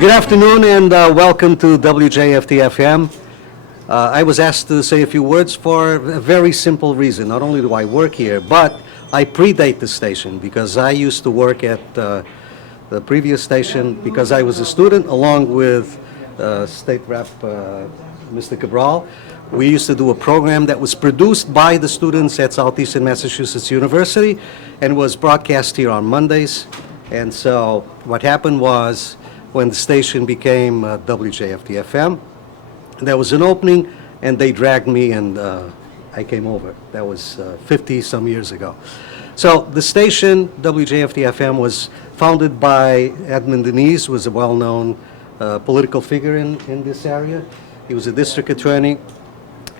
Good afternoon and welcome to WJFD FM. I was asked to say a few words for a very simple reason. Not only do I work here, but I predate the station because I used to work at the previous station because I was a student along with State Rep Mr. Cabral. We used to do a program that was produced by the students at Southeastern Massachusetts University and was broadcast here on Mondays. And so what happened was, when the station became WJFD FM, there was an opening and they dragged me and I came over. That was 50 some years ago. So the station, WJFD FM, was founded by Edmund Denise, who was a well-known political figure in this area. He was a district attorney,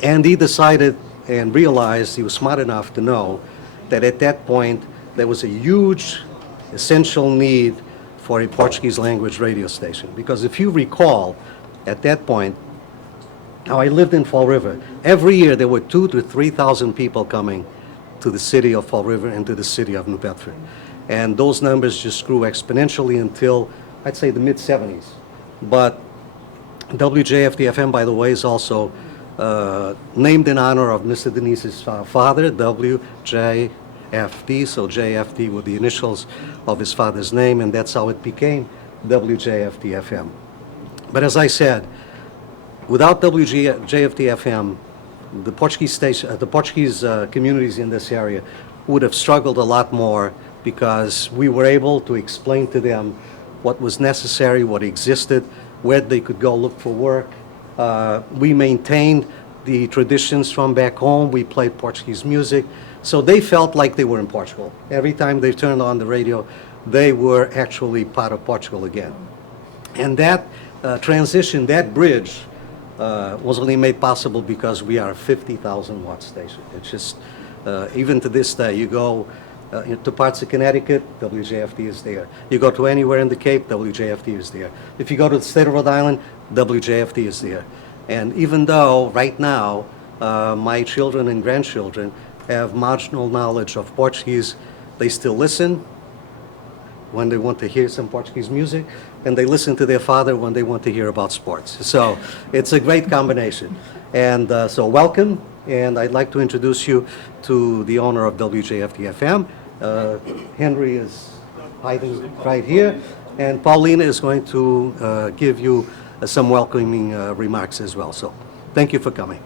and he decided and realized, he was smart enough to know that at that point there was a huge essential need for a Portuguese language radio station. Because if you recall, at that point, now I lived in Fall River. Every year there were 2,000 to 3,000 people coming to the city of Fall River and to the city of New Bedford. And those numbers just grew exponentially until, I'd say, the mid-70s. But WJFD FM, by the way, is also named in honor of Mr. Denise's father, WJFD, so JFD were the initials of his father's name, and that's how it became WJFD FM. But as I said, without WJFD FM, the Portuguese communities in this area would have struggled a lot more because we were able to explain to them what was necessary, what existed, where they could go look for work. We maintained the traditions from back home. We played Portuguese music. So they felt like they were in Portugal. Every time they turned on the radio, they were actually part of Portugal again. And that transition, that bridge, was only made possible because we are a 50,000 watt station. It's just, even to this day, you go to parts of Connecticut, WJFD is there. You go to anywhere in the Cape, WJFD is there. If you go to the state of Rhode Island, WJFD is there. And even though right now my children and grandchildren have marginal knowledge of Portuguese, they still listen when they want to hear some Portuguese music, and they listen to their father when they want to hear about sports. So it's a great combination. And so welcome, and I'd like to introduce you to the owner of WJFD FM. Henry is hiding right here, and Paulina is going to give you some welcoming remarks as well. So thank you for coming.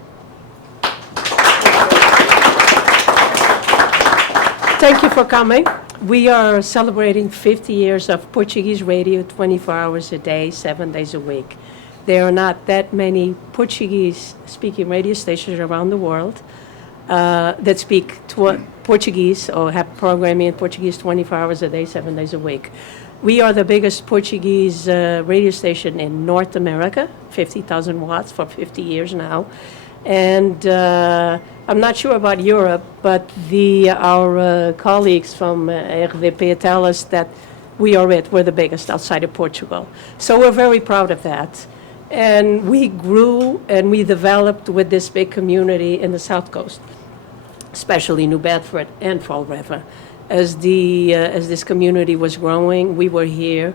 Thank you for coming. We are celebrating 50 years of Portuguese radio, 24 hours a day, 7 days a week. There are not that many Portuguese-speaking radio stations around the world that speak Portuguese or have programming in Portuguese 24 hours a day, 7 days a week. We are the biggest Portuguese radio station in North America, 50,000 watts for 50 years now. And I'm not sure about Europe, but our colleagues from RVP tell us that we're the biggest outside of Portugal. So we're very proud of that. And we grew and we developed with this big community in the South Coast, especially New Bedford and Fall River. As this community was growing, we were here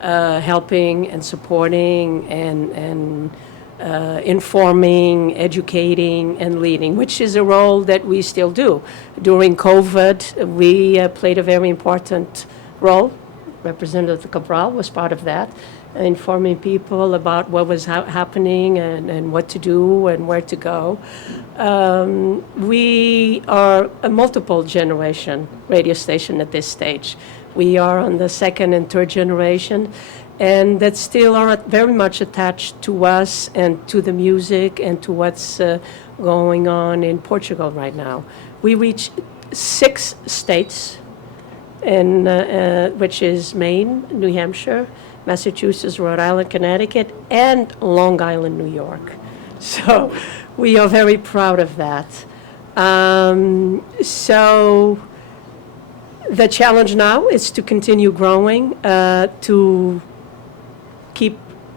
helping and supporting and informing, educating, and leading, which is a role that we still do. During COVID, we played a very important role. Representative Cabral was part of that, informing people about what was happening and what to do and where to go. We are a multiple generation radio station at this stage. We are on the second and third generation, and that still are very much attached to us and to the music and to what's going on in Portugal right now. We reach 6 states, which is Maine, New Hampshire, Massachusetts, Rhode Island, Connecticut, and Long Island, New York. So we are very proud of that. So the challenge now is to continue growing, to keep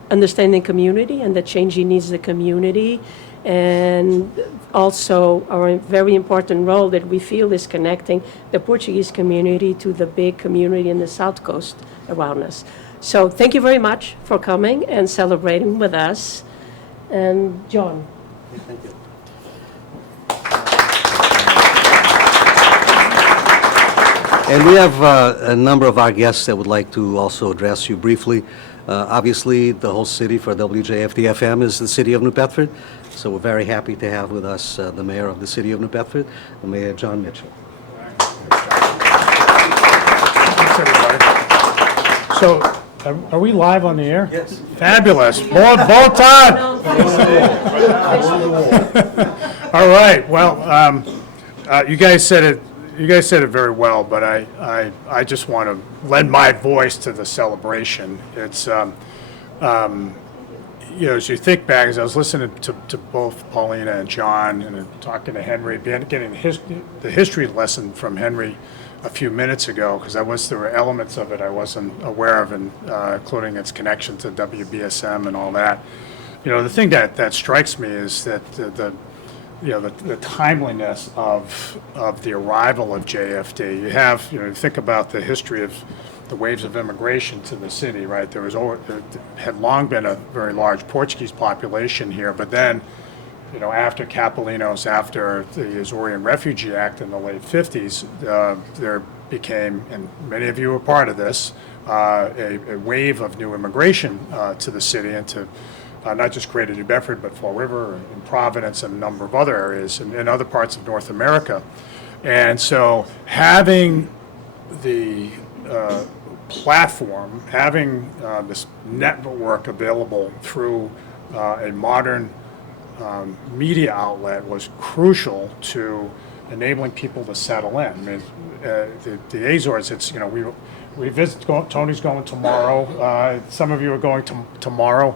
understanding community and the changing needs of the community, and also our very important role that we feel is connecting the Portuguese community to the big community in the South Coast around us. So thank you very much for coming and celebrating with us. And John. Thank you. And we have a number of our guests that would like to also address you briefly. Obviously, the whole city for WJFD-FM is the city of New Bedford, so we're very happy to have with us the mayor of the city of New Bedford, the Mayor Jon Mitchell. Thanks, everybody. So, are we live on the air? Yes. Fabulous. Both time. All right. Well, you guys said it. You guys said it very well, but I just want to lend my voice to the celebration. It's as you think back, as I was listening to both Paulina and John, and talking to Henry, getting the history lesson from Henry a few minutes ago, because there were elements of it I wasn't aware of, and including its connection to WBSM and all that. The thing that strikes me is that the timeliness of the arrival of JFD. You think about the history of the waves of immigration to the city, right? There had long been a very large Portuguese population here, but then, after Capelinos, after the Azorean Refugee Act in the late 50s, there became, and many of you were part of this, a wave of new immigration to the city and to not just Greater New Bedford, but Fall River and Providence and a number of other areas and other parts of North America. And so having the platform, having this network available through a modern media outlet was crucial to enabling people to settle in. I mean, the Azores, we visit, Tony's going tomorrow, some of you are going tomorrow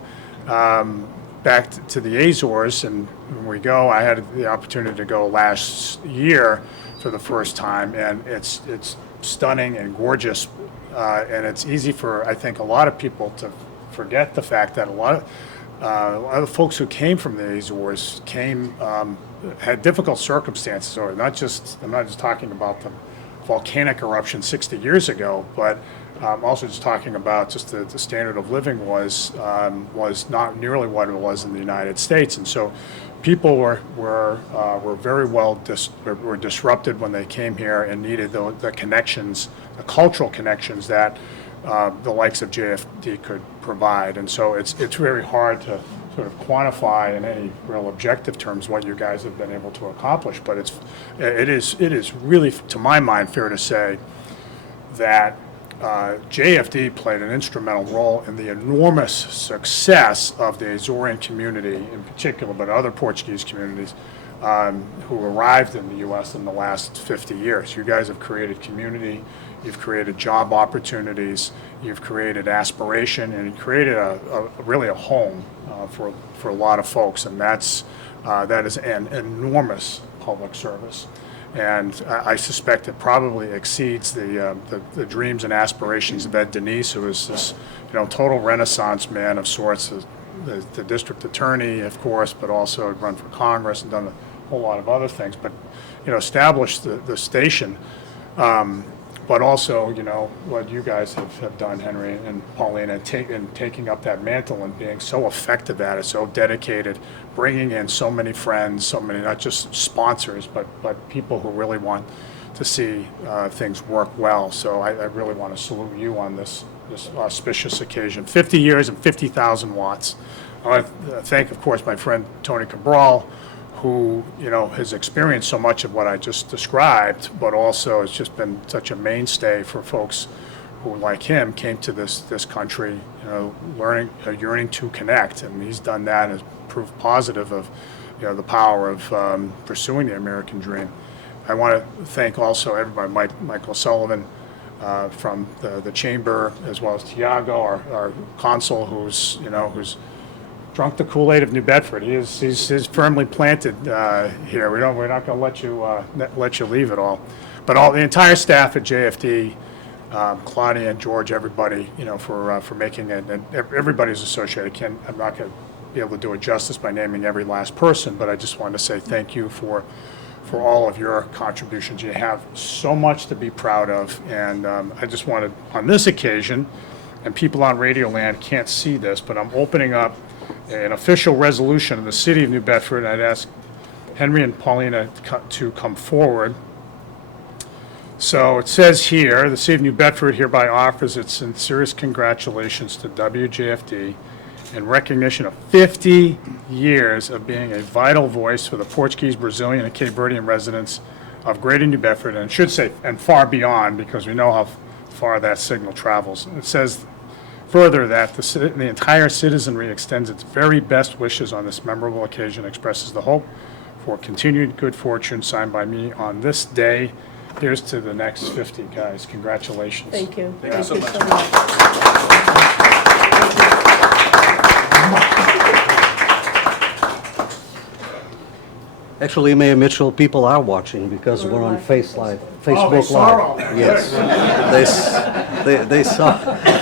back to the Azores, and when we go, I had the opportunity to go last year for the first time, and it's stunning and gorgeous, and it's easy for, I think, a lot of people to forget the fact that a lot of the folks who came from the Azores had difficult circumstances, or I'm not just talking about the volcanic eruption 60 years ago, but also just talking about just the standard of living was not nearly what it was in the United States, and so people were very well were disrupted when they came here and needed the connections, the cultural connections that the likes of JFD could provide, and so it's very hard to sort of quantify in any real objective terms what you guys have been able to accomplish, but it is really, to my mind, fair to say that JFD played an instrumental role in the enormous success of the Azorean community in particular, but other Portuguese communities who arrived in the U.S. in the last 50 years. You guys have created community, you've created job opportunities, you've created aspiration, and you've created really a home for a lot of folks, and that is an enormous public service. And I suspect it probably exceeds the dreams and aspirations of Ed Denise, who is this total Renaissance man of sorts, the district attorney, of course, but also had run for Congress and done a whole lot of other things. But established the station, but also what you guys have done, Henry and Paulina, and taking up that mantle and being so effective at it, so dedicated, bringing in so many friends, so many not just sponsors, but people who really want to see things work well. So I really want to salute you on this auspicious occasion. 50 years and 50,000 watts. I want to thank, of course, my friend Tony Cabral, who has experienced so much of what I just described, but also has just been such a mainstay for folks who, like him, came to this country, yearning to connect, and he's done that as proof positive of the power of pursuing the American dream. I want to thank also everybody, Michael Sullivan from the chamber, as well as Tiago, our consul, who's drunk the Kool-Aid of New Bedford. He's firmly planted here. We're not going to let you leave at all. But the entire staff at JFD, Claudia and George, everybody, for making it. And everybody's associated. I'm not going to be able to do it justice by naming every last person, but I just wanted to say thank you for all of your contributions. You have so much to be proud of, and I just wanted, on this occasion, and people on Radioland can't see this, but I'm opening up an official resolution of the City of New Bedford. I'd ask Henry and Paulina to come forward. So it says here, the City of New Bedford hereby offers its sincerest congratulations to WJFD in recognition of 50 years of being a vital voice for the Portuguese, Brazilian, and Cape Verdean residents of Greater New Bedford, and it should say, and far beyond, because we know how far that signal travels. It says further that the entire citizenry extends its very best wishes on this memorable occasion, expresses the hope for continued good fortune, signed by me on this day. Here's to the next 50, guys. Congratulations. Thank you. Thank you so much. Actually, Mayor Mitchell, people are watching because we're on Facebook they Live. saw all that. Yes,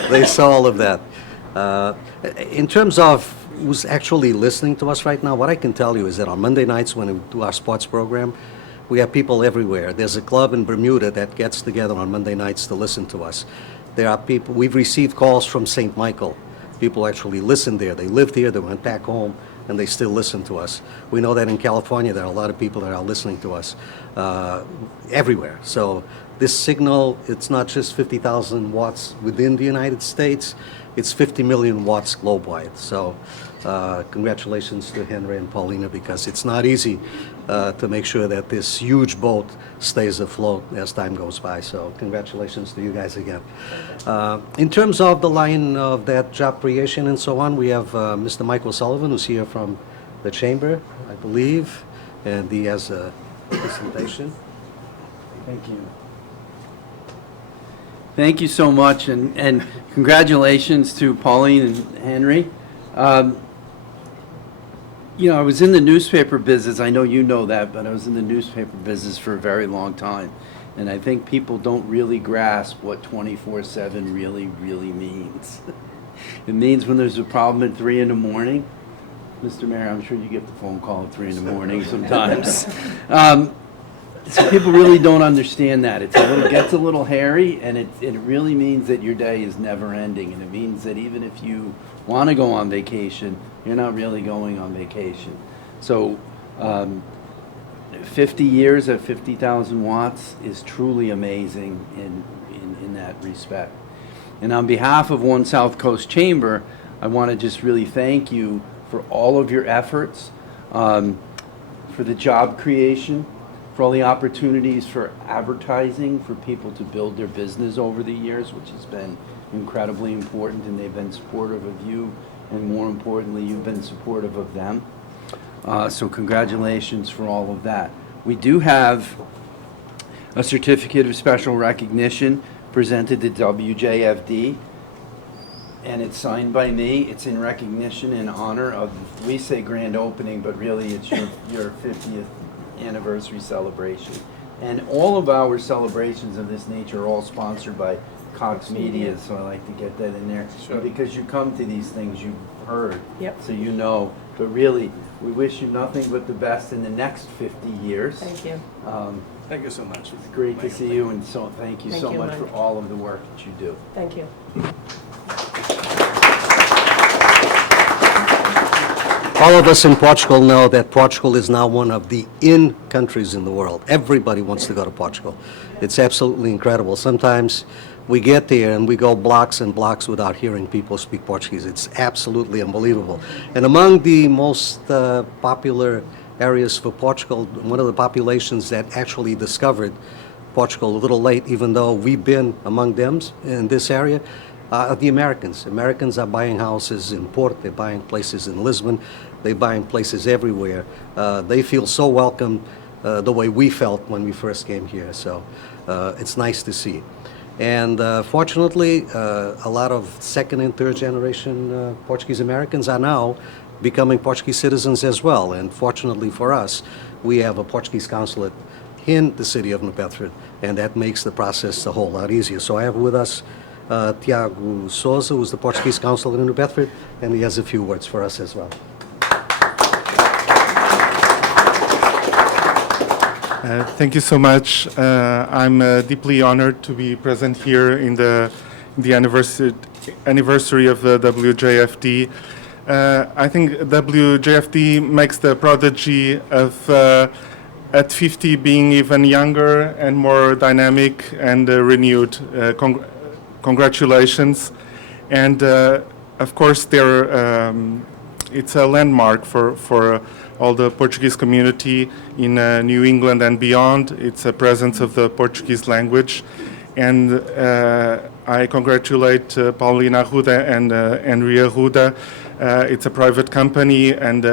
they saw all of that. In terms of who's actually listening to us right now, what I can tell you is that on Monday nights when we do our sports program, we have people everywhere. There's a club in Bermuda that gets together on Monday nights to listen to us. There are people, we've received calls from St. Michael. People actually listen there. They lived here, they went back home, and they still listen to us. We know that in California there are a lot of people that are listening to us everywhere. So this signal, it's not just 50,000 watts within the United States, it's 50 million watts globe-wide. So congratulations to Henry and Paulina, because it's not easy to make sure that this huge boat stays afloat as time goes by. So congratulations to you guys again. In terms of the line of that job creation and so on, we have Mr. Michael Sullivan, who's here from the chamber, I believe, and he has a presentation. Thank you. Thank you so much, and congratulations to Pauline and Henry. You know, I was in the newspaper business, I know you know that, but I was in the newspaper business for a very long time. And I think people don't really grasp what 24/7 really means. It means when there's a problem at 3 in the morning, Mr. Mayor, I'm sure you get the phone call at 3 in the morning sometimes. So people really don't understand that. It gets a little hairy, and it really means that your day is never ending. And it means that even if you want to go on vacation, you're not really going on vacation. So 50 years at 50,000 watts is truly amazing in that respect. And on behalf of One South Coast Chamber, I want to just really thank you for all of your efforts, for the job creation, for all the opportunities for advertising, for people to build their business over the years, which has been incredibly important, and they've been supportive of you, and more importantly, you've been supportive of them. So congratulations for all of that. We do have a certificate of special recognition presented to WJFD, and it's signed by me. It's in recognition and honor of, we say grand opening, but really it's your 50th anniversary celebration. And all of our celebrations of this nature are all sponsored by Cox Media, so I like to get that in there. Sure. Because you come to these things, you've heard, Yep. so you know. But really, we wish you nothing but the best in the next 50 years. Thank you. Thank you so much. It's great to see you, and so thank you Thank so you, much Mike. for all of the work that you do. Thank you. All of us in Portugal know that Portugal is now one of the in countries in the world. Everybody wants to go to Portugal. It's absolutely incredible. Sometimes we get there and we go blocks and blocks without hearing people speak Portuguese. It's absolutely unbelievable. And among the most popular areas for Portugal, one of the populations that actually discovered Portugal a little late, even though we've been among them in this area, are the Americans. Americans are buying houses in Porto, they're buying places in Lisbon, they're buying places everywhere. They feel so welcome the way we felt when we first came here, so it's nice to see. And fortunately, a lot of second and third generation Portuguese Americans are now becoming Portuguese citizens as well. And fortunately for us, we have a Portuguese consulate in the city of New Bedford, and that makes the process a whole lot easier. So I have with us Tiago Souza, who's the Portuguese consulate in New Bedford, and he has a few words for us as well. Thank you so much. I'm deeply honored to be present here in the anniversary of WJFD. I think WJFD makes the prodigy of at 50 being even younger and more dynamic and renewed. Congratulations. And of course, it's a landmark for all the Portuguese community in New England and beyond. It's a presence of the Portuguese language. And I congratulate Paulina Arruda and Henry Arruda. It's a private company, and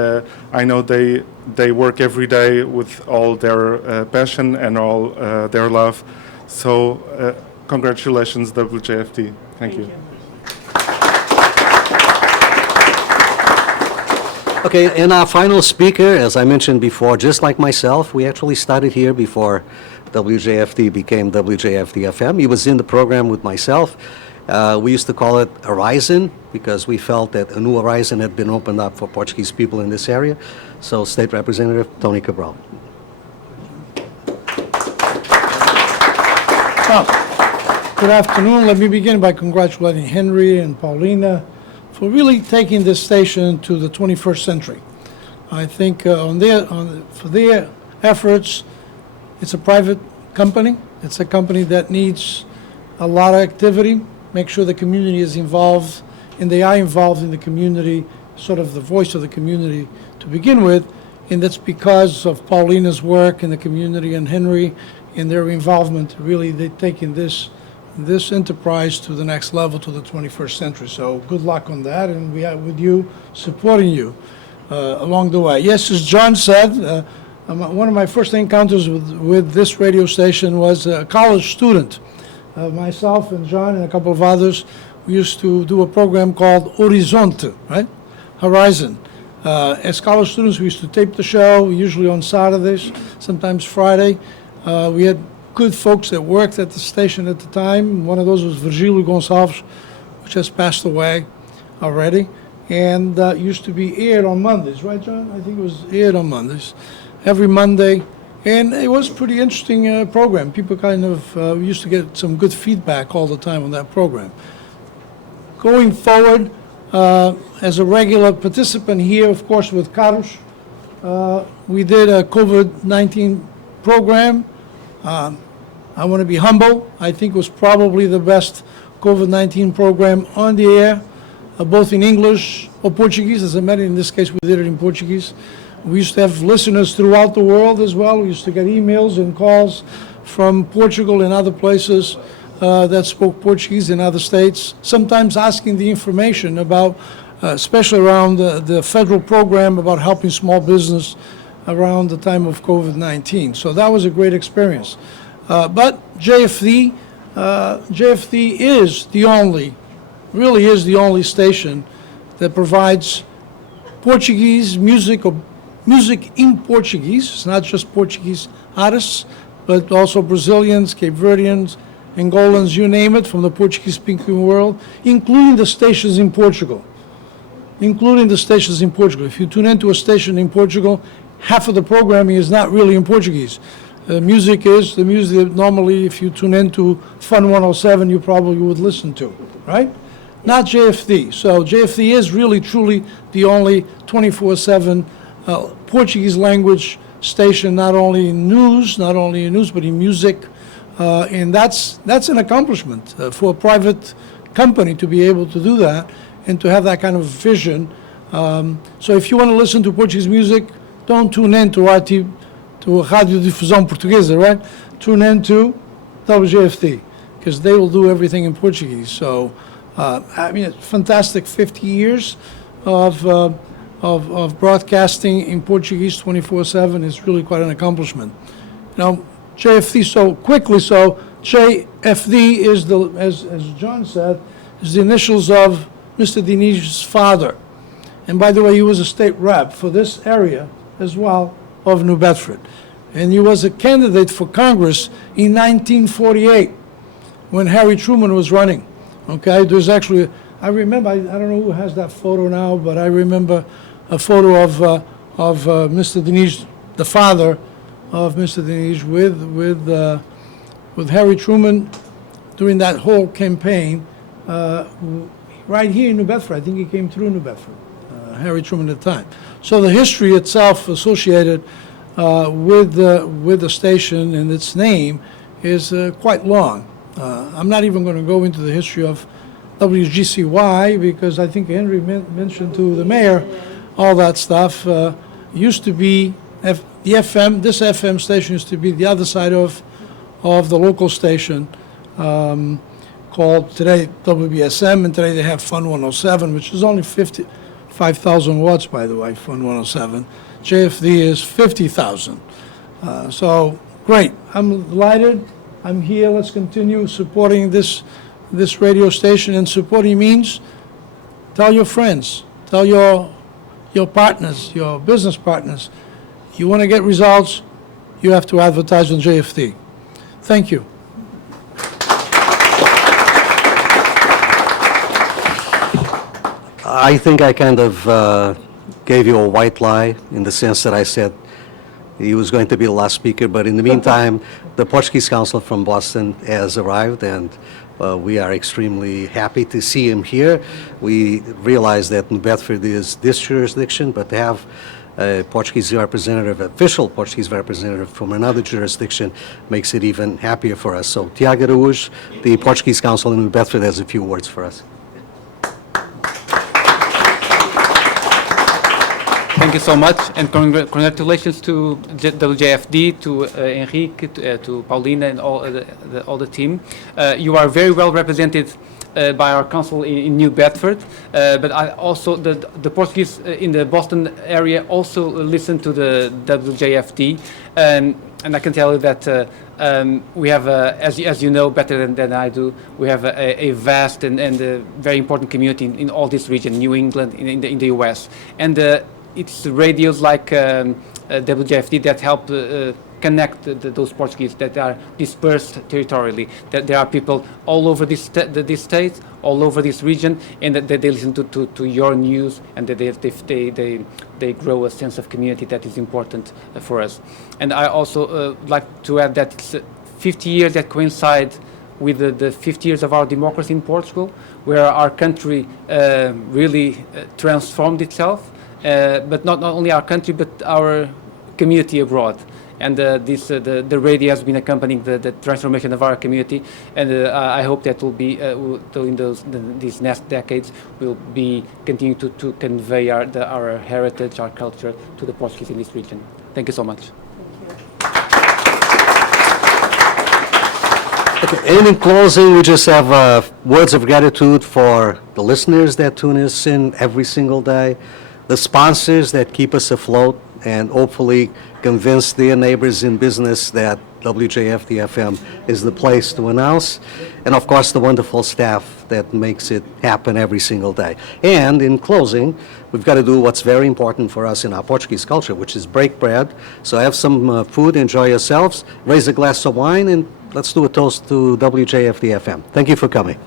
I know they work every day with all their passion and all their love. So congratulations, WJFD. Thank you. Okay, and our final speaker, as I mentioned before, just like myself, we actually started here before WJFD became WJFD FM. He was in the program with myself. We used to call it Horizon because we felt that a new horizon had been opened up for Portuguese people in this area. So, State Representative Tony Cabral. Good afternoon. Let me begin by congratulating Henry and Paulina for really taking this station to the 21st century. I think for their efforts, it's a private company. It's a company that needs a lot of activity, make sure the community is involved, and they are involved in the community, sort of the voice of the community to begin with, and that's because of Paulina's work in the community and Henry and their involvement. Really, they've taken this enterprise to the next level, to the 21st century. So good luck on that, and we are with you, supporting you along the way. Yes, as John said, one of my first encounters with this radio station was a college student. Myself and John and a couple of others, we used to do a program called Horizonte, right? Horizon. As college students, we used to tape the show, usually on Saturdays, sometimes Friday. We had good folks that worked at the station at the time. One of those was Virgilio Gonçalves, which has passed away already, and used to be aired on Mondays, right, John? I think it was aired on Mondays, every Monday, and it was a pretty interesting program. People kind of used to get some good feedback all the time on that program. Going forward, as a regular participant here, of course, with Carlos, we did a COVID-19 program. I want to be humble. I think it was probably the best COVID-19 program on the air, both in English or Portuguese. As I mentioned, in this case, we did it in Portuguese. We used to have listeners throughout the world as well. We used to get emails and calls from Portugal and other places that spoke Portuguese in other states, sometimes asking the information about, especially around the federal program about helping small business around the time of COVID-19. So that was a great experience. But JFD is really is the only station that provides Portuguese music or music in Portuguese. It's not just Portuguese artists, but also Brazilians, Cape Verdeans, Angolans, you name it, from the Portuguese-speaking world, including the stations in Portugal. If you tune into a station in Portugal, half of the programming is not really in Portuguese. The music that normally, if you tune into Fun 107, you probably would listen to, right? Not JFD. So JFD is really, truly the only 24/7 Portuguese language station, not only in news, but in music. And that's an accomplishment for a private company to be able to do that and to have that kind of vision. So if you want to listen to Portuguese music, don't tune in to Rádio Difusão Portuguesa, right? Tune in to WJFD, because they will do everything in Portuguese. So, I mean, it's fantastic 50 years of broadcasting in Portuguese 24/7 is really quite an accomplishment. Now, JFD, so JFD is as John said, is the initials of Mr. Diniz's father. And by the way, he was a state rep for this area as well of New Bedford. And he was a candidate for Congress in 1948 when Harry Truman was running. Okay, there's actually, I remember, I don't know who has that photo now, but I remember a photo of Mr. Diniz, the father of Mr. Diniz, with Harry Truman during that whole campaign. right here in New Bedford. I think he came through New Bedford, Harry Truman at the time. So the history itself associated with the station and its name is quite long. I'm not even going to go into the history of WGCY because I think Henry mentioned to the mayor all that stuff. Used to be the FM. This FM station used to be the other side of the local station called today WBSM, and today they have Fun 107, which is only 55,000 watts, by the way. Fun 107. JFD is 50,000. So great. I'm delighted. I'm here. Let's continue supporting this radio station, and supporting means tell your friends, tell your partners, your business partners. You want to get results, you have to advertise on JFD. Thank you. I think I kind of gave you a white lie in the sense that I said he was going to be the last speaker, but in the meantime, the Portuguese Council from Boston has arrived, and we are extremely happy to see him here. We realize that New Bedford is this jurisdiction, but to have a Portuguese representative, official Portuguese representative from another jurisdiction makes it even happier for us. So Tiago Araújo, the Portuguese Council in New Bedford, has a few words for us. Thank you so much, and congratulations to WJFD, to Enrique, to Paulina, and all the team. You are very well represented by our council in New Bedford, but I also the Portuguese in the Boston area also listen to the WJFD, and I can tell you that we have, as you know better than I do, we have a vast and a very important community in all this region, New England, in the U.S. And it's radios like WJFD that help connect those Portuguese that are dispersed territorially. That there are people all over this state, all over this region, and that they listen to your news, and that they grow a sense of community that is important for us. And I also like to add that it's 50 years that coincide with the 50 years of our democracy in Portugal, where our country really transformed itself. But not only our country, but our community abroad. And the radio has been accompanying the transformation of our community. And I hope that will be, in these next decades, will be continuing to convey our heritage, our culture to the Portuguese in this region. Thank you so much. Okay, and in closing, we just have words of gratitude for the listeners that tune us in every single day, the sponsors that keep us afloat and hopefully convince their neighbors in business that WJFD-FM is the place to announce, and of course the wonderful staff that makes it happen every single day. And in closing, we've got to do what's very important for us in our Portuguese culture, which is break bread. So have some food, enjoy yourselves, raise a glass of wine, and let's do a toast to WJFD-FM. Thank you for coming.